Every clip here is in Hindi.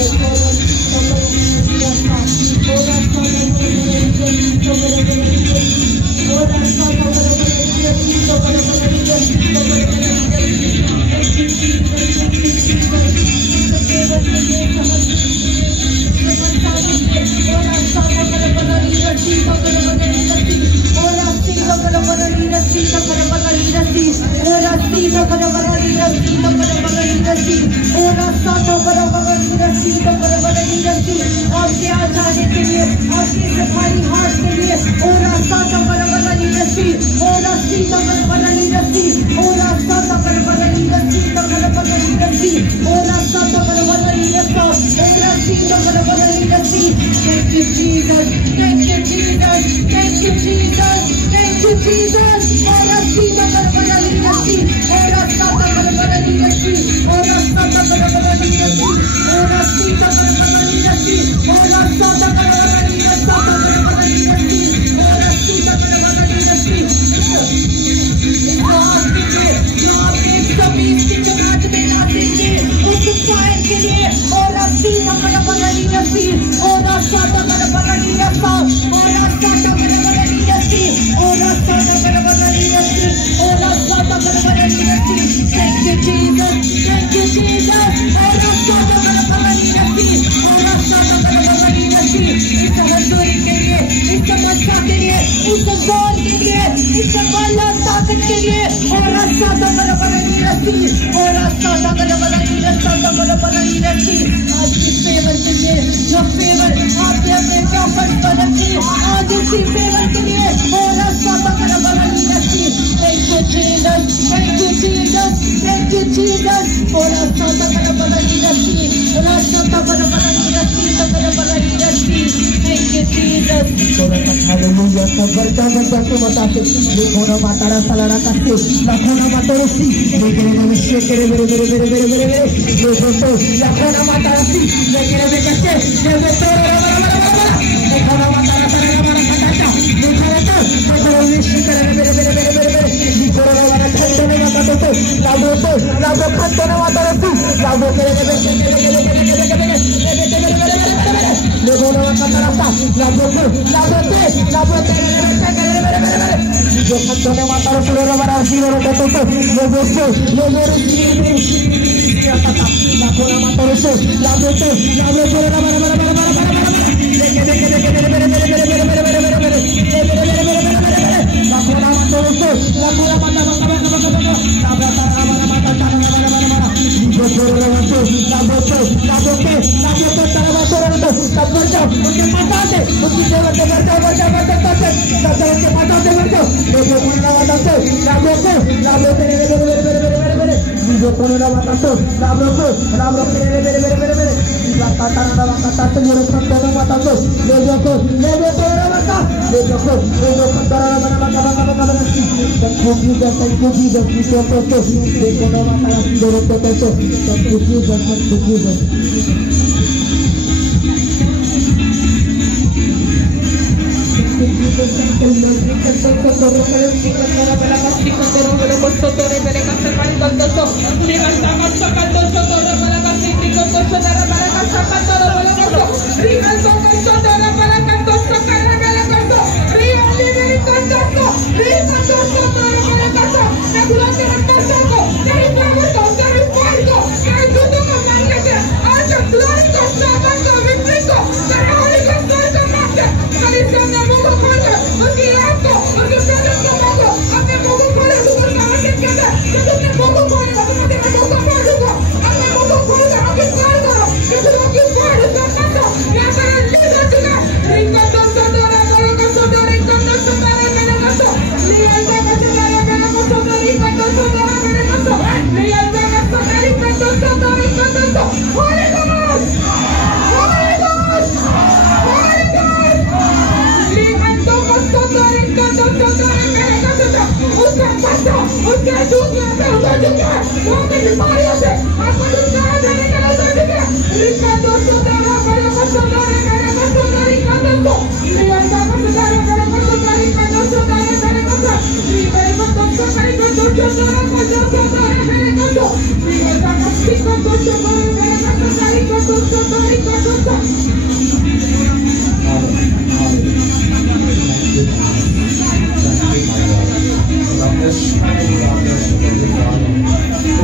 Thank you.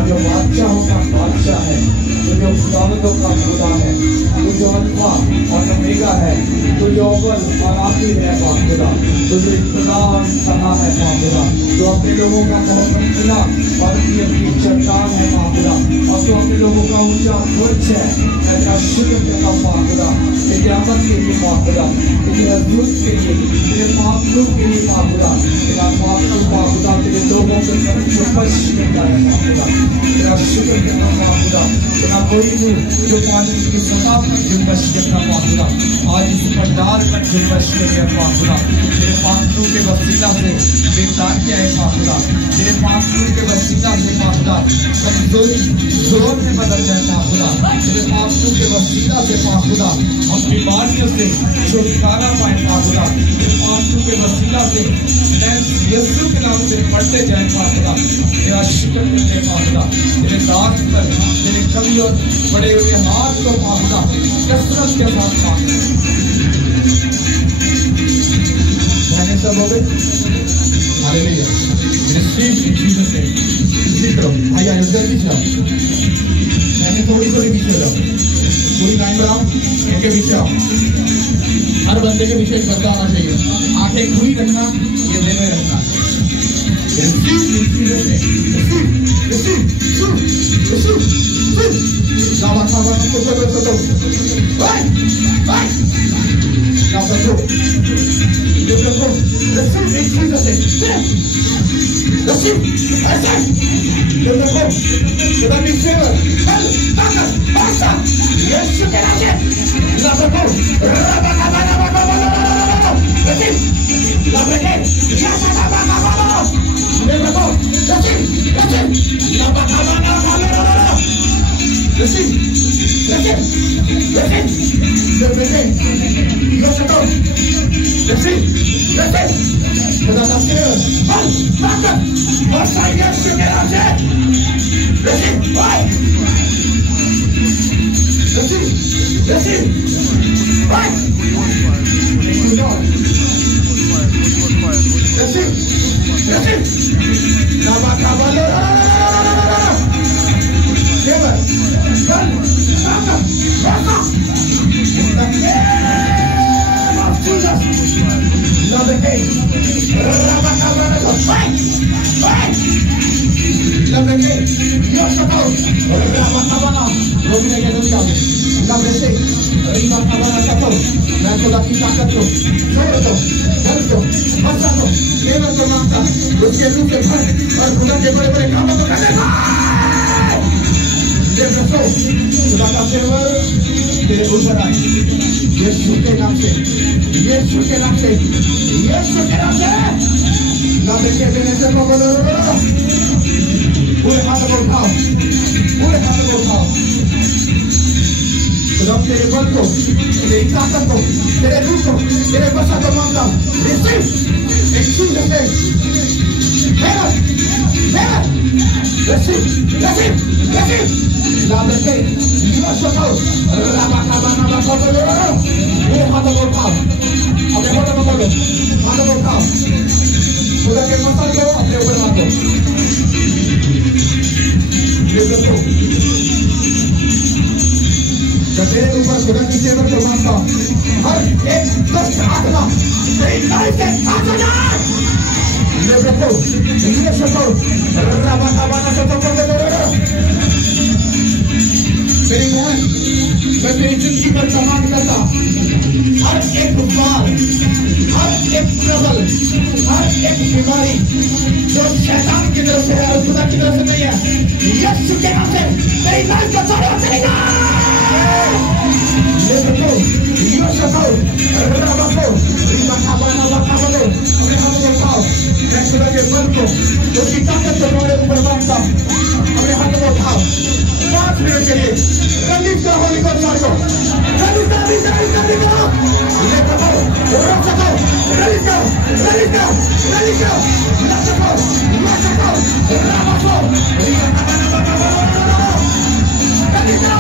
जो बादशाहों का बादशाह है, जो खुदावंदों का खुदा है, जो अल्फा और ओमेगा है, जो अव्वल और आखिर है माँ खुदा, जो इब्तिदा और इंतहा है माँ खुदा, जो अपने लोगों का बहुत खुला और अपनी चट्टान है माँ खुदा, और जो अपने लोगों का ऊंचा ध्वज है। मैं तेरा शुक्र करता हूँ माँ खुदा, तेरी आमद के लिए माँ खुदा, तेरे अद्भुत के लिए, तेरे माफ़ूम के लिए माँ खुदा, तेरा माफ़ूम माँ खुदा, तेरे लोगों के जो कष्ट करता है माँ खुदा, तेरा शुक्र करता हूँ माँ खुदा। तेरा कोई मुँह जो पानी की सतह पर जुम्बश करता माँ खुदा, आज इस पंडाल पर जुम्बश करे माँ खुदा। तेरे माफ़ूम के वसीला से बेकार किया है माँ खुदा, तेरे माफ़ूम के वसीला से माँ खुदा कमजोरी जोर में बदल जाए माँ खुदा, तेरे माफ़ूम के वसीला से माँ खुदा हम बीमारियों से छुटकारा पाए माँ खुदा, तेरे माफ़ूम के वसीला से यीशु के नाम से पढ़ते जाए माँ खुदा। तेरा शुक्र करते माँ खुदा, तेरे दास पर तेरे कभी और बड़े हुए हाथ को माँ खुदा कसरत के साथ माँ कहने सब हो गए। Hallelujah. Receive in Jesus name. Receive करो भाई, आइए जल्दी चलो, मैंने थोड़ी पीछे जाओ, पूरी लाइन बनाओ, इनके पीछे आओ। हर बंदे के पीछे एक बंदा आना चाहिए। आंखें खुली रखना, ये दिल में रखना। Receive in Jesus name. Receive receive receive. लावा लावा को चलो भाई भाई लावा को देखो। Receive in Jesus name. Receive ऐसे देखो सदा निश्चय कल ताकत पासा यीशु के नाम से लावा को रबा रिसीव लावा के यीशु का बाबा देखो receive lava Receive, receive, receive, receive, receive, receive. Kita nasir, hal, makan, masa Yesus ke nasir. Receive, baik. Receive, receive, baik. Receive, receive. Nama kabar. Siapa? Kan, makan, makan. Jesus, love the king. Rabakabana, fight, fight. Love the king. Yosako, Rabakabana. Robina ke dum jabe. Love the king. Rabakabana sako. मैं खुदा की ताकत को छोड़ दो, डर दो, बचा दो, केवल तो मांगता, उसके रूप से भर और खुदा के बड़े बड़े कामों को करने का। ये रखो, खुदा का सेवक तेरे ऊपर आए, यीशु के नाम से, यीशु के नाम से, यीशु के नाम से, नाम के देने से बोलो, पूरे हाथ को उठाओ, पूरे हाथ को उठाओ, खुदा तेरे बल को, तेरी ताकत को, तेरे रूप को, तेरे बसा को मांगता, रिसीव, एक चीज़ है, heaven, heaven, receive, receive, receive, नाम के यीशु को, राबाकाबाना बाकोलो, ये हाथ को उठाओ, अपने हाथ को बोलो, हाथ को उठाओ, खुदा के मसाल को अपने ऊपर मारो, ये देखो, जब तेरे ऊपर खुदा की सेवा को मानता, हर एक दुष्ट आत्मा तेरी लाइफ से हट जाए। ये देखो, ये देखो, राबाकाबाना बाकोलो, मेरी बहन, मैं तेरी जिंदगी पर समान करता, हर एक उपवार, हर एक प्रबल, हर एक बीमारी जो शैतान की तरफ से है और खुदा की तरफ से नहीं है, यीशु के नाम से तेरी लाइफ का सारा चलेगा। ये देखो, ये देखो, रबाको, रिबाकाबाना बाकाबलो, अपने हाथों को उठाओ, मैं खुदा के बल को, उसकी ताकत को तुम्हारे ऊपर मांगता, अपने हाथों को उठाओ, 5 मिनट के लिए रलीज करो होली को मार को, रलीज करो, रलीज करो, ये करो, रोक सको, रलीज करो, रलीज करो, रलीज करो, ला सको, राबाको, रिबाकाबाना बाकाबलो, रलीज करो,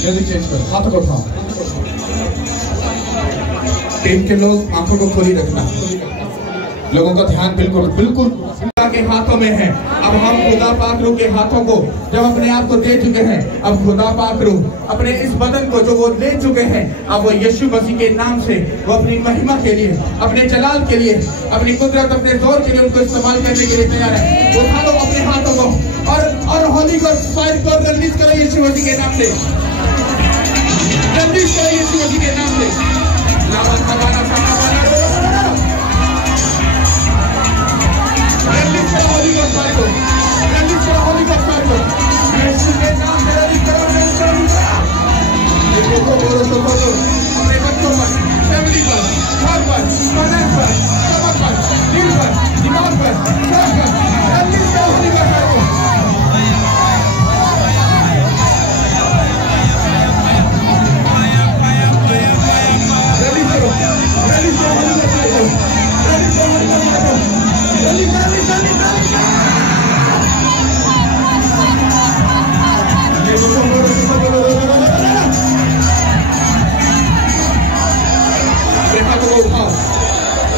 जल्दी चेंज करो, हाथों को उठाओ। टीम के लोग आंखों को खुली रखना, लोगों का ध्यान बिल्कुल बिल्कुल के हाथों में है। अब हम खुदा पाक रू के हाथों को जब अपने आप को दे चुके हैं, अब खुदा पाक रू अपने इस बदन को जो वो ले चुके हैं, अब वो यीशु मसीह के नाम से वो अपनी महिमा के लिए, अपने जलाल के लिए, अपनी कुदरत, अपने जोर के लिए उनको इस्तेमाल करने के लिए तैयार है। उठा लो अपने हाथों को और होली को फायर को रिलीज करो यीशु मसीह के नाम से, रिलीज करो यीशु मसीह के नाम से। होली को फायर को, रिलीज करो होली को फायर को, यीशु के नाम से रिलीज करो, रिलीज करो। ये देखो बोलो तो बोलो, अपने बच्चों पर, फैमिली पर, घर पर, फाइनेंस पर, कमर पर, दिल पर, दिमाग पर, सब पर, रिलीज करो होली को फायर को।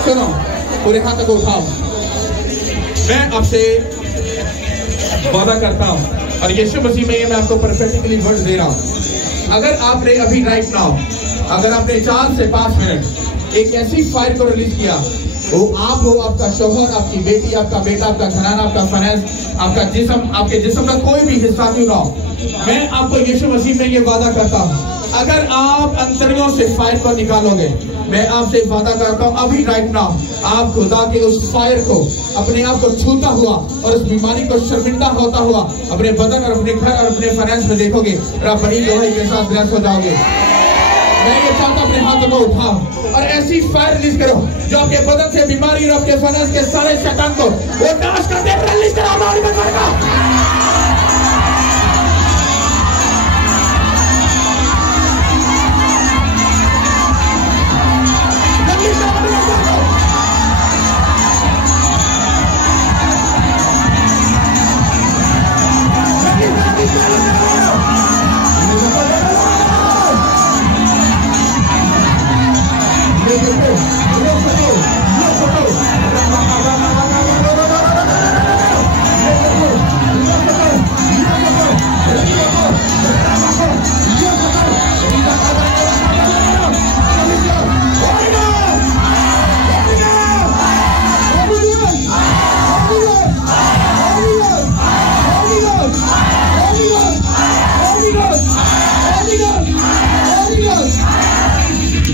सुनो, पूरे हाथों को उठाओ। मैं आपसे वादा करता हूं और यीशु मसीह में मैं आपको परफेक्टली वर्ड दे रहा हूं। अगर आपने अभी राइट नाउ, अगर आपने 4 से 5 मिनट एक ऐसी फायर को रिलीज किया, वो आप हो, आपका शौहर, आपकी बेटी, आपका बेटा, आपका घराना, आपका फाइनेंस, आपका जिस्म, आपके जिस्म का कोई भी हिस्सा क्यों ना हो, मैं आपको यीशु मसीह में ये वादा करता हूँ, अगर आप अंतरियों से फायर को निकालोगे, मैं आपसे वादा करता हूँ अभी राइट नाउ आप खुदा के उस फायर को अपने आप को छूता हुआ और उस बीमारी को शर्मिंदा होता हुआ अपने बदन और अपने घर और अपने फाइनेंस में देखोगे और आप बड़ी लोहे के साथ ब्लेस हो जाओगे। मैं ये चाहता हूँ अपने हाथों को उठाओ और ऐसी फायर रिलीज करो जो आपके बदन से बीमारी और आपके फाइनेंस के सारे शैतान को वो नाश कर दे। रिलीज करो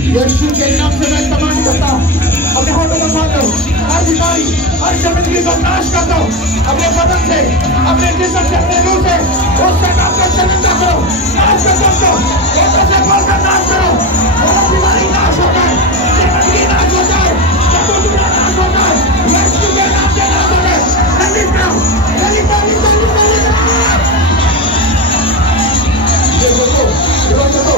यीशु के नाम से मैं कमांड करता हूँ, अपने हाथों को उठाता हूँ, हर बीमारी, हर जमीन को नाश करता हूँ, अपने बदन से, अपने जिस्म से, अपने रूह से, उसका नाम का शर्मिंदा करो, नाश कर दो, ऐसा से बोलकर नाश करो, और बीमारी नाश हो जाए, जिंदगी नाश हो जाए, चतुर्भुज नाश हो जाए, यीशु के नाम से नाश हो जाए। रिलीज करो, रिलीज करो, रिलीज करो। ये देखो, ये देखो।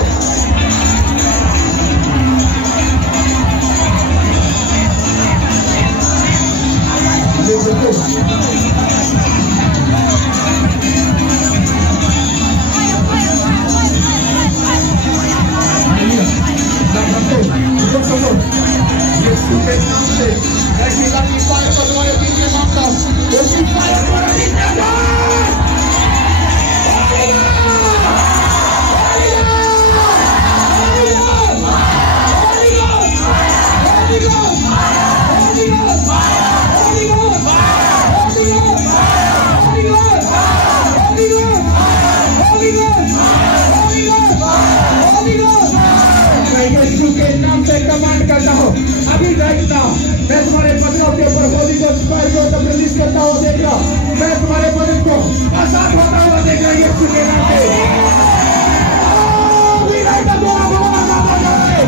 अभी राइट नाउ मैं तुम्हारे बदनों के ऊपर होली को फायर को तब रिलीज करता हुआ देख रहा, मैं तुम्हारे बदन को आजाद होता हुआ देख रहा, यीशु के नाम पे। अभी राइट नाउ दोनों को आजाद हो जाए,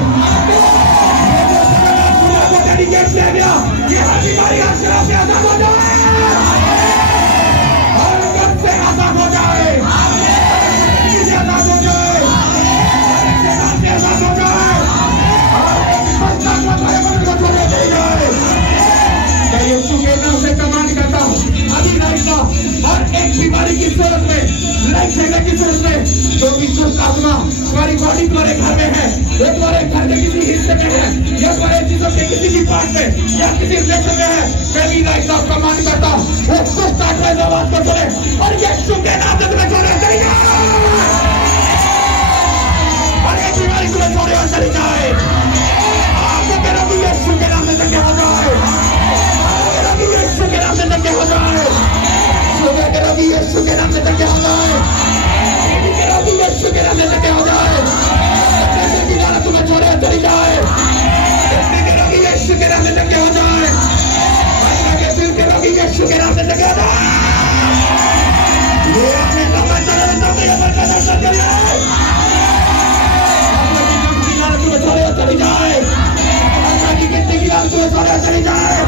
को डेडिकेट किया गया, ये हर बीमारी हर शराब से आजाद हो जाए, हर गम से आजाद हो जाए, से आजाद हो जाए, से आजाद हो जाए, यीशु के नाम से कमांड करता हूँ अभी राइट नाउ, और एक बीमारी की सूरत में, लाइफ सेंगर की सूरत में जो भी दुष्ट आत्मा तुम्हारी बॉडी तुम्हारे घर में है, वो तुम्हारे घर के किसी हिस्से में है या तुम्हारे चीजों के किसी भी पार्ट में या किसी रिलेशन में है, मैं भी राइट नाउ कमांड करता हूँ वो दुष्ट आत्मा इस आवाज को सुने और यीशु के नाम से तुम्हें छोड़े चली जाए, और ये बीमारी तुम्हें छोड़े और चली जाए। आपको कह रहा हूँ यीशु के नाम से चंगे हो जाए, यीशु के नाम से चंगे हो जाए, सुबह कह रहा हूँ यीशु के नाम से चंगे हो जाए, यीशु के नाम से चंगे हो जाए, तुम्हें छोड़े और चली जाए, यीशु के नाम से चंगे हो जाए, दिल के रोगी यीशु के नाम से चंगे हो जाए। तुम्हें छोड़े और चली जाए, गिनती की लाल तुम्हें छोड़े और चली जाए,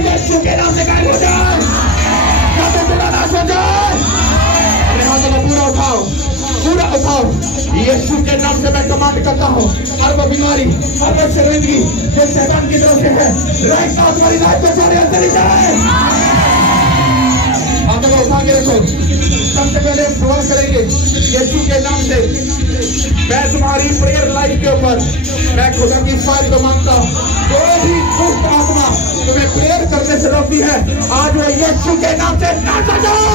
यीशु के नाम से गायब हो जाए, नाश हो जाए। अपने हाथों को पूरा उठाओ, पूरा उठाओ, यीशु के नाम से मैं कमांड करता हूँ हर वो बीमारी हर वो शरीर जो शैतान की तरफ से है राइट नाउ तुम्हारी लाइफ को छोड़े और चली जाए। हाथों को उठा के रखो, सबसे पहले हम दुआ करेंगे यीशु के नाम से। मैं तुम्हारी प्रेयर लाइफ के ऊपर मैं खुदा की फाइल को मांगता हूँ, जो भी दुष्ट आत्मा तुम्हें प्रेयर करने से रोकती है आज वो यीशु के नाम से नाश हो जाए।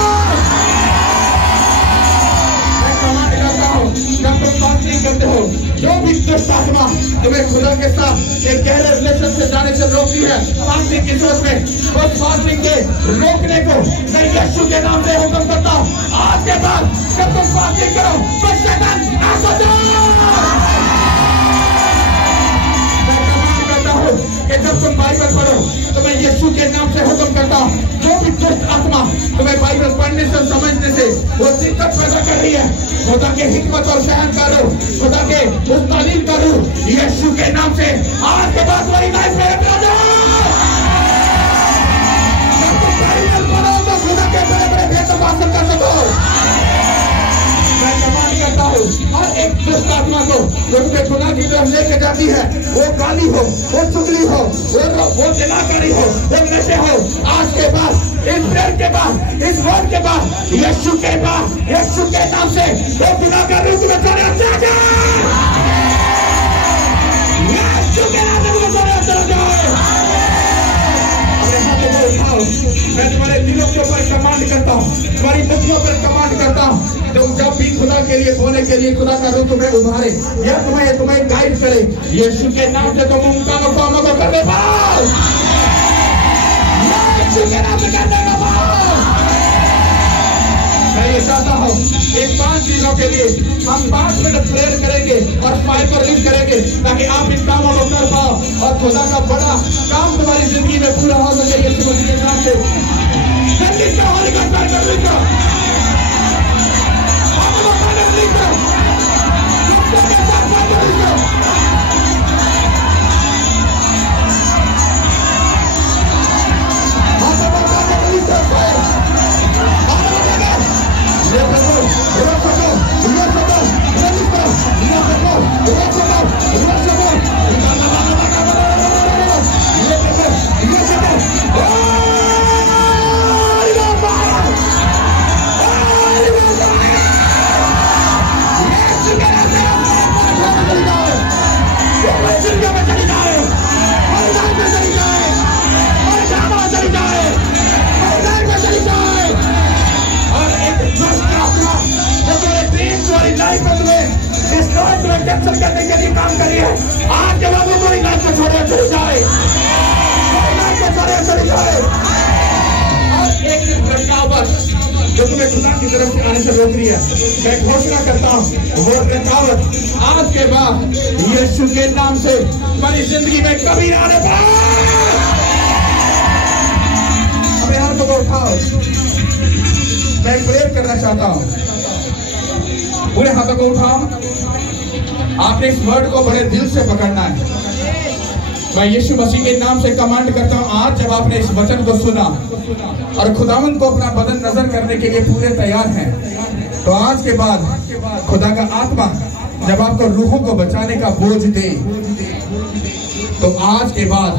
जब तुम फास्टिंग करते हो, जो भी दुष्ट आत्मा तुम्हें खुदा के साथ एक गहरे रिलेशन से जाने से रोकती है फास्टिंग की सोच में, उस फास्टिंग के रोकने को मैं यीशु के नाम से हुक्म करता हूँ। आज के बाद जब तुम फास्टिंग करो तो शैतान नाश हो जाए। मैं कमांड करता हूँ कि जब तुम बाइबल पढ़ो तो मैं यीशु के नाम से हुक्म करता हूँ, जो भी दुष्ट आत्मा तुम्हें बाइबल पढ़ने से समझने से वो दिक्कत पैदा कर रही है, खुदा के हिकमत और सहन करो, खुदा के उस तालीम करो यीशु के नाम से आज के बाद वही लाइफ में रखा जाए। जब तुम बाइबल पढ़ो तो खुदा के बड़े बड़े भेदों को हासिल कर सको। मैं कमांड करता हूँ हर एक दुष्ट आत्मा को जो तुम्हें खुदा की तरफ लेके जाती है, वो गाली हो, वो चुगली हो, वो जलाकारी हो, वो नशे हो, आज के बाद इस प्रेयर के बाद इस वर्ड के बाद यीशु के बाद यीशु के नाम से वो गुनाह का रूप में चले चला जाए, यीशु के नाम से चले चला जाए। अपने हाथों को उठाओ, मैं तुम्हारे दिलों के ऊपर कमांड करता हूँ, तुम्हारी बुद्धियों पर कमांड करता हूँ, तुम जब भी खुदा के लिए बोलने के लिए खुदा का रूप तुम्हें उभारे या तुम्हें गाइड करे, यीशु के नाम से तुम उनका मुकाम को करने पाओ, यीशु के नाम से करने पाओ। मैं ये चाहता हूँ इन 5 चीजों के लिए हम 5 मिनट प्रेयर करेंगे और फाइल को रिलीज करेंगे ताकि आप इन कामों को कर पाओ और खुदा का बड़ा काम तुम्हारी जिंदगी में पूरा हो सके यीशु मसीह के नाम से। जल्दी से होली का स्टार्ट कर लीजिए, करने के लिए काम करी है, आज के बाद वो लाइफ को छोड़े चली जाए, लाइफ को छोड़े चली जाए। और एक रुकावट जो तुम्हें खुदा की तरफ से आने से रोक रही है, मैं घोषणा करता हूँ वो रुकावट आज के बाद यीशु के नाम से तुम्हारी जिंदगी में कभी आने पाए। अपने हाथों को उठाओ, मैं प्रेयर करना चाहता हूँ, पूरे हाथों को उठाओ। आपने इस वर्ड को बड़े दिल से पकड़ना है। मैं यीशु मसीह के नाम से कमांड करता हूँ, आज जब आपने इस वचन को सुना और खुदावंद को अपना बदन नजर करने के लिए पूरे तैयार हैं, तो आज के बाद खुदा का आत्मा जब आपको रूहों को बचाने का बोझ दे, तो आज के बाद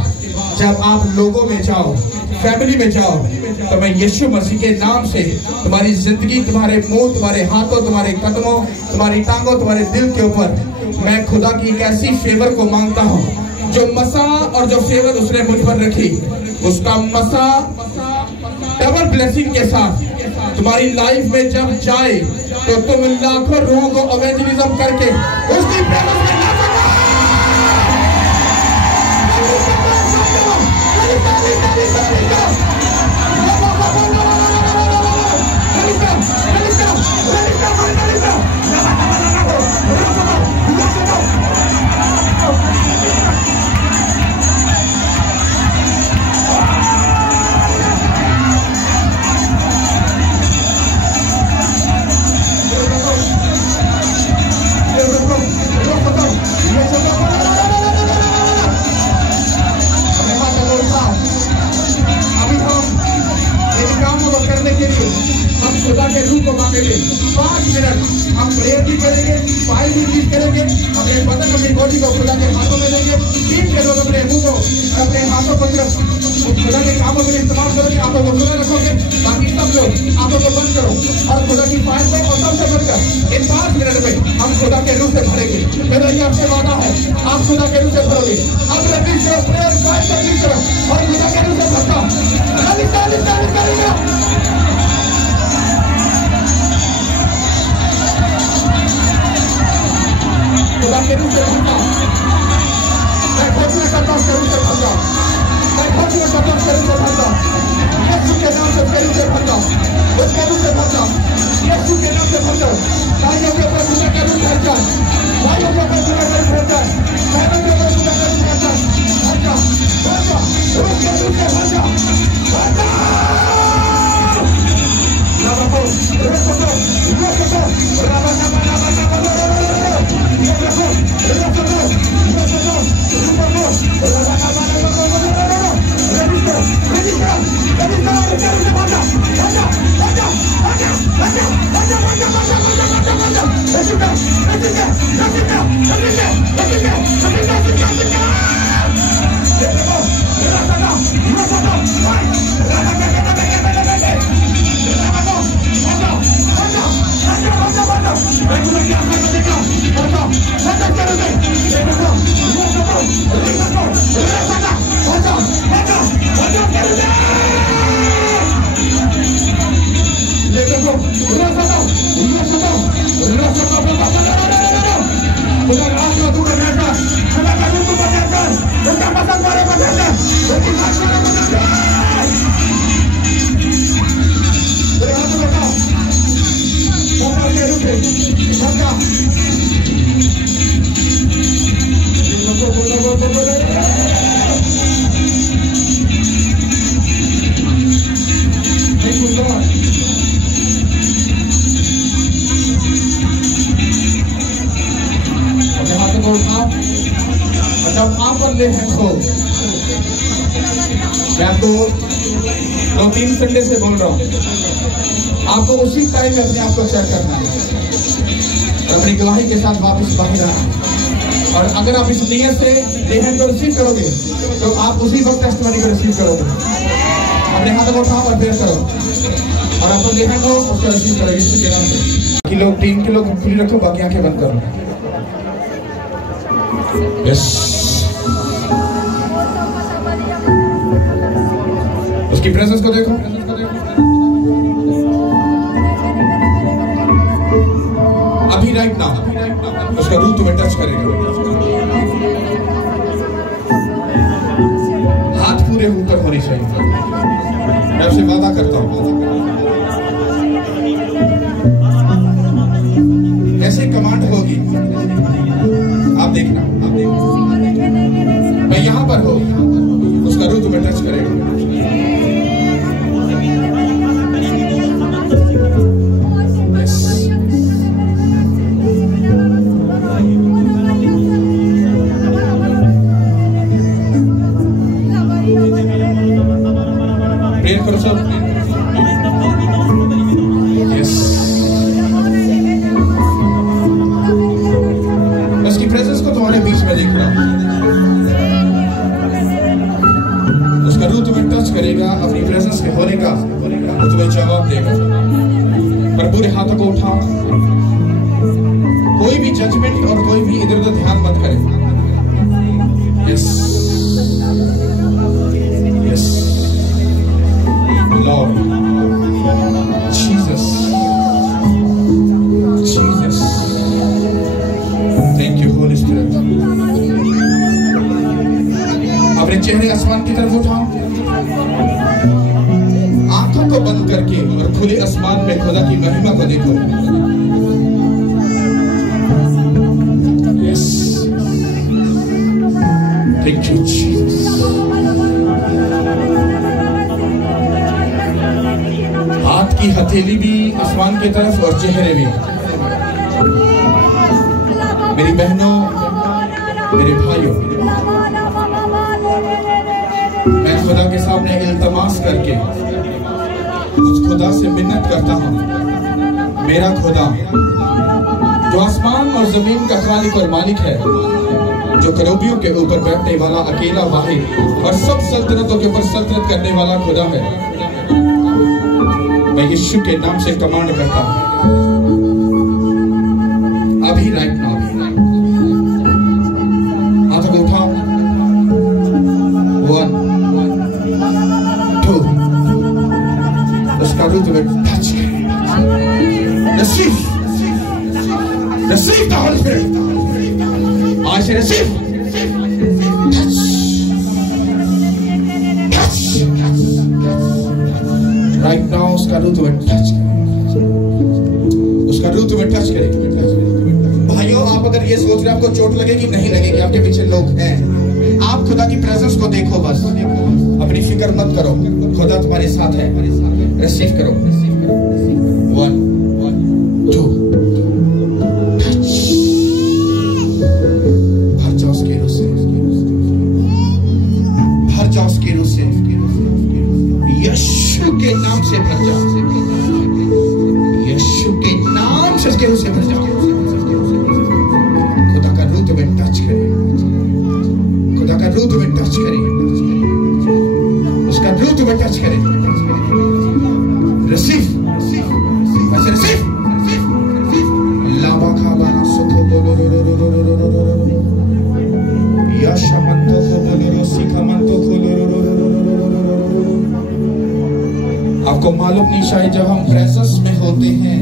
जब आप लोगों में जाओ, फैमिली में जाओ, तो मैं यीशु मसीह के नाम से तुम्हारी जिंदगी, तुम्हारे मुंह, तुम्हारे हाथों, तुम्हारे कदमों, तुम्हारी टांगों, तुम्हारे दिल के ऊपर मैं खुदा की एक ऐसी फेवर को मांगता हूँ। जो मसा और जो फेवर उसने मुझ पर रखी, उसका मसा डबल ब्लेसिंग के साथ तुम्हारी लाइफ में जब जाए तो तुम लाखों लोगों को एवेंजलिज्म करके उसकी प्रेजेंस में ला सको। खुदा के रूह को मांगेंगे 5 मिनट हम प्रेयर भी करेंगे, फाइल भी रीड करेंगे, अपने बदन अपनी बॉडी को खुदा के हाथों में लेंगे। 3 के लोग अपने मुंह को अपने हाथों को सिर्फ खुदा के कामों के लिए इस्तेमाल करोगे, आंखों को खुला रखोगे, बाकी सब लोग आंखों को बंद करो और खुदा की फाइल को और सबसे बढ़कर इन 5 मिनट में हम खुदा के रूह से भरेंगे। मेरा ये आपसे वादा है, आप खुदा के रूह से भरोगे। अब रखी प्रेयर फाइल को रीड करो और खुदा के रूह से भरता खुदा के रूह से भरता। मैं घोषणा करता हूँ शरीर से भरता, मैं घोषणा करता हूँ शरीर से भरता, यीशु के नाम से शरीर से भरता, उसके रूह से भरता, यीशु के नाम से भरता। भाइयों के ऊपर खुदा का रूह भर जाए, भाइयों के ऊपर खुदा का रूह भर जाए, बहनों के ऊपर खुदा का रूह भर जाए, भरता भरता उसके रूह से भरता भरता। जब आप पर ले हैं तो मैं तो 2-3 संडे से बोल रहा हूँ, आपको उसी टाइम में अपने आप को चेक करना है, अपनी गवाही के साथ वापस बाहर आना। और अगर आप इस नियत से लेहन को रिसीव करोगे तो आप उसी वक्त टेस्टिमनी को रिसीव करोगे। अपने हाथों को उठाओ और बेर करो और आपको लेहन को उसको रिसीव करो यीशु के नाम से। कि लोग 3 के लोग खुली रखो, बाकी आंखें बंद करो। यस, उसकी प्रेजेंस को देखो। अभी राइट नाउ उसका रूह तुम्हें टच करेगा। हाथ पूरे ऊपर होने चाहिए। मैं आपसे वादा करता हूं, ऐसे कमांड होगी, आप देखना, मैं यहां पर हो, उसका रूह तुम्हें टच करेगा। प्रेयर करो सब। यस, उसकी प्रेजेंस को तुम्हारे बीच में देख रहा हूं। कोई भी जजमेंट और कोई भी इधर उधर ध्यान मत करें। Yes yes Lord Jesus Jesus, thank you Holi spirit. अपने चेहरे आसमान की तरफ उठाओ, आंखों को बंद करके और खुले आसमान में खुदा की महिमा को देखो। Yes thank you Jesus. हाथ की हथेली भी आसमान की तरफ और चेहरे भी। मेरी बहनों, मेरे भाइयों, मैं खुदा के सामने इल्तमास करके उस खुदा से मिन्नत करता हूँ, मेरा खुदा जो आसमान और जमीन का खालिक और मालिक है, जो करूबियों के ऊपर बैठने वाला अकेला वाहिद और सब सल्तनतों के ऊपर सल्तनत करने वाला खुदा है, मैं यीशु के नाम से कमांड करता हूँ अभी राइट नाउ, हाथों को उठाओ। 1 2, उसका रूट में टच करें। Receive the Holy Spirit. I say receive. Touch. Touch. Right now उसका रूट में टच करें, उसका रूट में टच करें। भाइयों, आप अगर ये सोच रहे हैं आपको चोट लगेगी, नहीं लगेगी, आपके पीछे लोग हैं। आप खुदा की प्रेजेंस को देखो, बस अपनी फिक्र मत करो, खुदा तुम्हारे साथ है। रिसीव करो। 1 2 टच। भर जाओ उसके रूह से, भर जाओ उसके रूह से, यीशु के नाम से भर जाओ, यीशु के नाम से उसके रूह से भर जाओ। खुदा का रूह तुम्हें टच करे, खुदा का रूह तुम्हें टच करे, उसका रूह तुम्हें टच करे। रिसीव, वैसे रिसीव। लावा खाबाना सुखो बोलो रो रो रो रो रो रो रो रो रो, यशा मंतो को बोलो रो, सीखा मंतो को रो रो रो रो रो रो रो रो रो। आपको मालूम नहीं, शायद जब हम प्रेजेंस में होते हैं,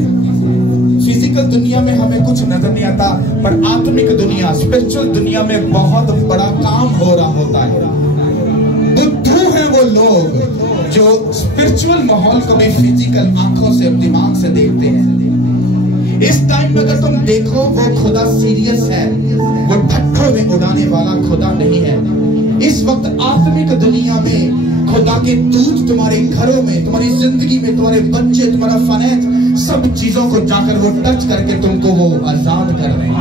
फिजिकल दुनिया में हमें कुछ नजर नहीं आता, पर आत्मिक दुनिया, स्पिरिचुअल दुनिया में बहुत बड़ा काम हो रहा होता है। बुद्धू हैं वो लोग जो स्पिरिचुअल माहौल को भी फिजिकल आंखों से, दिमाग से देखते हैं। इस टाइम में अगर तुम देखो, वो खुदा सीरियस है, वो ठट्ठों में उड़ाने वाला खुदा नहीं है। इस वक्त आत्मिक दुनिया में खुदा के दूत तुम्हारे घरों में, तुम्हारी जिंदगी में, तुम्हारे बच्चे, तुम्हारा फाइनेंस, सब चीजों को जाकर वो टच करके तुमको वो आजाद कर रहे हैं।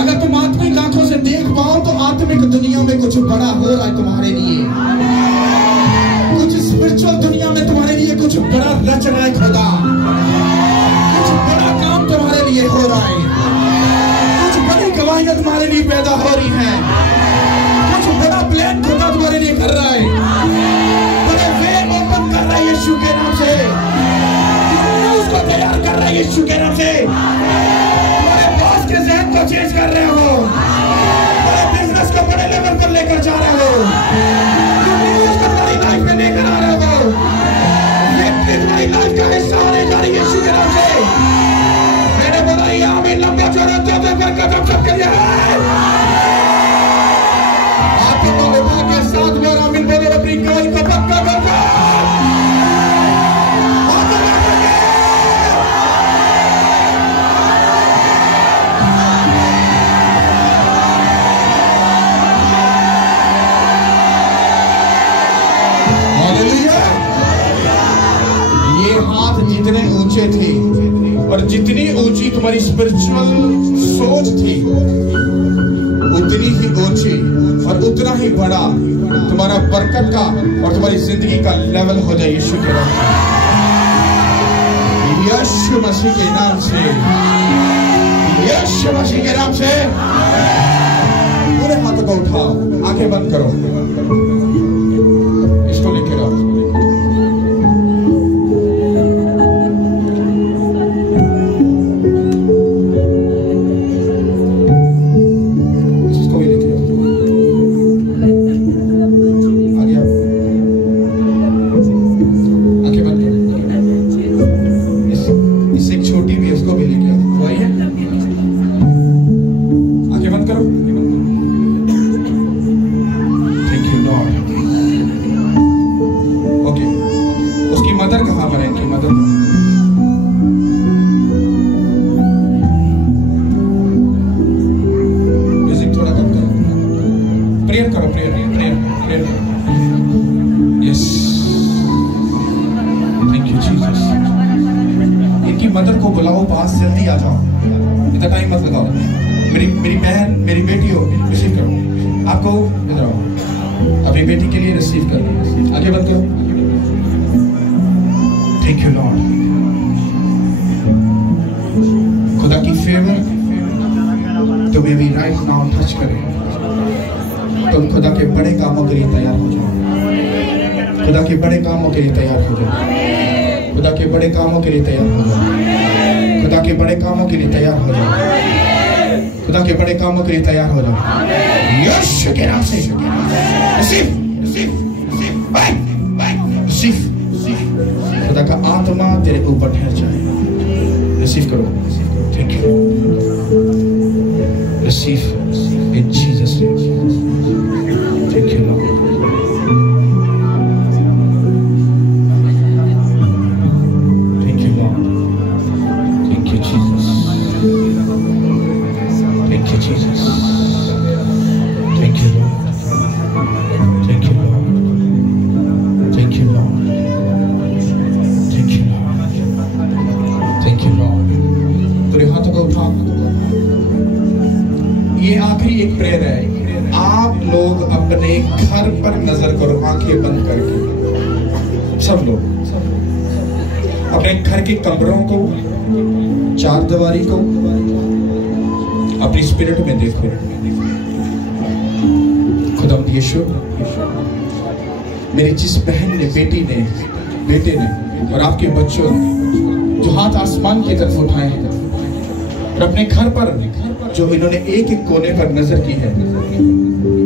अगर तुम आत्मिक आंखों से देख पाओ तो आत्मिक दुनिया में कुछ बड़ा हो रहा है तुम्हारे लिए, कुछ स्पिरिचुअल दुनिया में तुम्हारे लिए कुछ बड़ा रच रहा है खुदा, कुछ बड़ा काम तुम्हारे लिए हो रहा है, कुछ बड़ी गवाहियां तुम्हारे लिए पैदा हो रही हैं, कुछ बड़ा प्लान खुदा तुम्हारे लिए कर रहा है, बड़े वे ओपन कर रहा है यीशु के नाम से, उसको तैयार कर रहा है यीशु के नाम से। बड़े बॉस के ज़हन को चेंज कर रहे हो, बड़े बिजनेस को बड़े लेवल पर लेकर जा रहे हो, उसको तुम्हारी लाइफ में लेकर आ रहे हो, ये तुम्हारी लाइफ का हिस्सा होने जा रही है यीशु के नाम से। मैंने बोला ये आमीन लंबा चौड़ा तौबे पर कदम सब करिए। आप तो उठा के 7 बार आमीन बोलो, अपनी कमाई को पक्का करो। जितने ऊंचे थे और जितनी ऊंची तुम्हारी स्पिरिचुअल सोच थी, उतनी ही ऊंची और उतना ही बड़ा तुम्हारा बरकत का और तुम्हारी जिंदगी का लेवल हो जाए यीशु के नाम से, यीशु मसीह के नाम से, यीशु मसीह के नाम से। पूरे हाथों को उठाओ, आंखें बंद करो, इसको लेकर आओ। प्रेयर करो, prayer. Yes, thank you Jesus. इनकी मदर को बुलाओ पास, जल्दी आ जाओ, इतना टाइम मत लगाओ। मेरी बहन, मेरी बेटी हो, रिसीव करो। आपको इधर आओ, अपनी बेटी के लिए रिसीव करो। आगे बंद करो। Thank you Lord. खुदा की फेवर तुम्हें भी राइट नाउ टच करे। तुम खुदा के बड़े कामों के लिए तैयार हो जाओ। खुदा के बड़े कामों के लिए तैयार हो जाओ। खुदा के बड़े कामों के लिए तैयार हो जाओ। खुदा के बड़े कामों के लिए तैयार हो जाओ। खुदा के बड़े कामों के लिए तैयार हो जाओ। यीशु के नाम से रिसीव। खुदा का आत्मा तेरे ऊपर ठहर जाए। रिसीव करो। Thank you. Receive in Jesus name. Thank you Lord. Thank you Lord. Thank you Jesus. Thank you Jesus. Thank you Lord. Thank you Lord. Thank you Lord. Thank you Lord. Thank you Lord. तेरे हाथों को उठा। ये आखिरी एक प्रेयर है। आप लोग अपने घर पर नजर करो, आंखें बंद करके। सब लोग अपने घर के कमरों को, चार दीवारी को अपनी स्पिरिट में देखो। खुदावंद यीशु, मेरी जिस बहन ने, बेटी ने, बेटे ने और आपके बच्चों ने जो हाथ आसमान की तरफ उठाए हैं और अपने घर पर जो इन्होंने एक एक कोने पर नजर की है,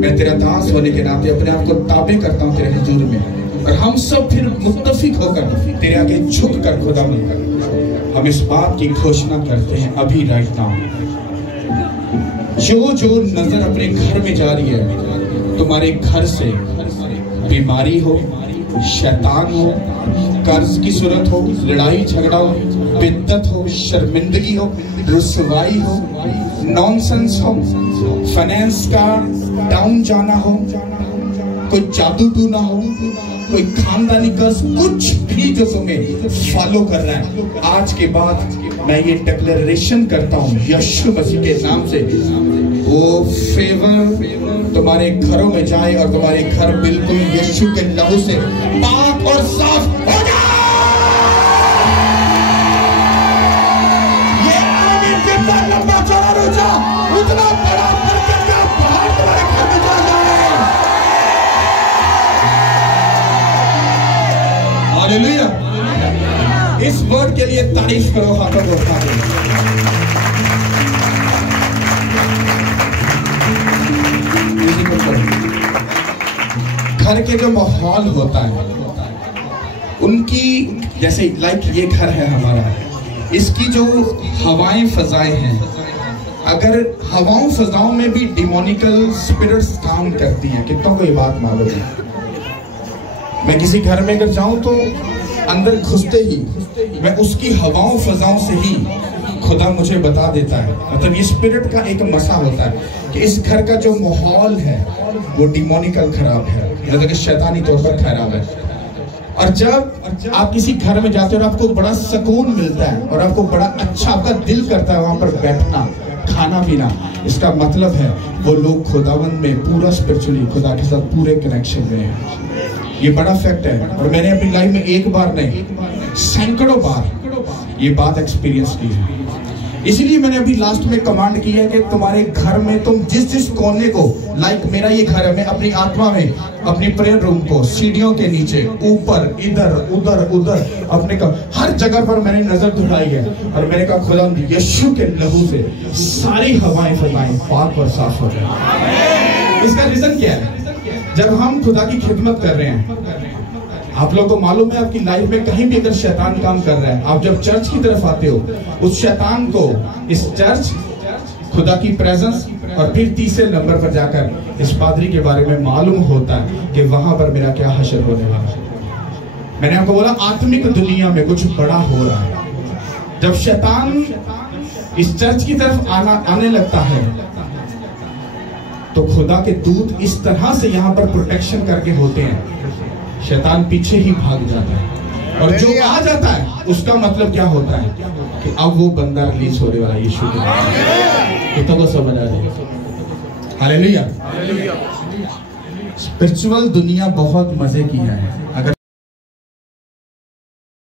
मैं तेरा दास होने के नाते अपने आप को ताबे करता हूँ तेरे हुजूर में। और हम सब फिर मुत्तफिक होकर तेरे आगे झुक कर खुदा मिलकर हम इस बात की घोषणा करते हैं अभी राइट नाउ, जो नजर अपने घर में जा रही है, तुम्हारे घर से बीमारी हो, शैतान हो, कर्ज की सूरत हो, लड़ाई झगड़ा हो, बिद्दत हो, शर्मिंदगी हो, रुसवाई हो, नॉनसेंस हो, फाइनेंस का डाउन जाना हो, कोई जादू टूना हो, कोई खानदानी कर्ज, कुछ भी जो तुम्हें फॉलो कर रहा है, आज के बाद मैं ये डिक्लेरेशन करता हूँ यीशु मसीह के नाम से, वो फेवर तुम्हारे घरों में जाए और तुम्हारे घर बिल्कुल यीशु के लहू से पाक और साफ हो जाए। ये आमीन जितना लंबा चौड़ा रोजा उतना बड़ा बरकत का पहाड़ तुम्हारे घर में जा जाए। हालेलुया। इस वर्ड के लिए तारीफ करो, हाथों को उठा दो। घर के जो माहौल होता है उनकी, जैसे लाइक ये घर है हमारा, इसकी जो हवाएं फजाएं हैं, अगर हवाओं फजाओं में भी डिमोनिकल स्पिरिट्स काम करती हैं, कितनों को ये बात मालूम है? मैं किसी घर में अगर जाऊं तो अंदर घुसते ही मैं उसकी हवाओं फजाओं से ही खुदा मुझे बता देता है। मतलब ये स्पिरिट का एक मसा होता है कि इस घर का जो माहौल है वो डिमोनिकल खराब है, मतलब कि शैतानी तौर पर खराब है। और जब आप किसी घर में जाते हो और आपको बड़ा सुकून मिलता है और आपको बड़ा अच्छा, आपका दिल करता है वहां पर बैठना, खाना पीना, इसका मतलब है वो लोग खुदावंद में पूरा स्पिरिचुअली खुदा के साथ पूरे कनेक्शन में है। ये बड़ा फैक्ट है और मैंने अपनी लाइफ में एक बार नहीं सैकड़ों बार ये बात एक्सपीरियंस की है। इसलिए मैंने अभी लास्ट में कमांड की है कि तुम्हारे घर में तुम जिस जिस कोने को, लाइक मेरा ये घर है, मैं अपनी आत्मा में अपनी प्रेयर रूम को, सीढ़ियों के नीचे, ऊपर, इधर उधर उधर, अपने का हर जगह पर मैंने नजर दुहराई है और मैंने कहा खुदा यीशु के लहू से सारी हवाएं फजाएं पाक और साफ हो जाए। इसका रीजन क्या है? जब हम खुदा की खिदमत कर रहे हैं, आप लोगों को मालूम है आपकी लाइफ में कहीं भी अगर शैतान काम कर रहा है, आप जब चर्च की तरफ आते हो, उस शैतान को इस चर्च, खुदा की प्रेजेंस और फिर तीसरे नंबर पर जाकर इस पादरी के बारे में मालूम होता है कि वहां पर मेरा क्या हशर होने वाला है। मैंने आपको बोला आत्मिक दुनिया में कुछ बड़ा हो रहा है। जब शैतान इस चर्च की तरफ आने लगता है तो खुदा के दूत इस तरह से यहाँ पर प्रोटेक्शन करके होते हैं, शैतान पीछे ही भाग जाता है। और जो आ जाता है उसका मतलब क्या होता है कि अब वो बंदा रिलीज होने वाला यीशु के नाम। तो सब बना दे हालेलुया। स्पिरिचुअल दुनिया बहुत मजे की है। अगर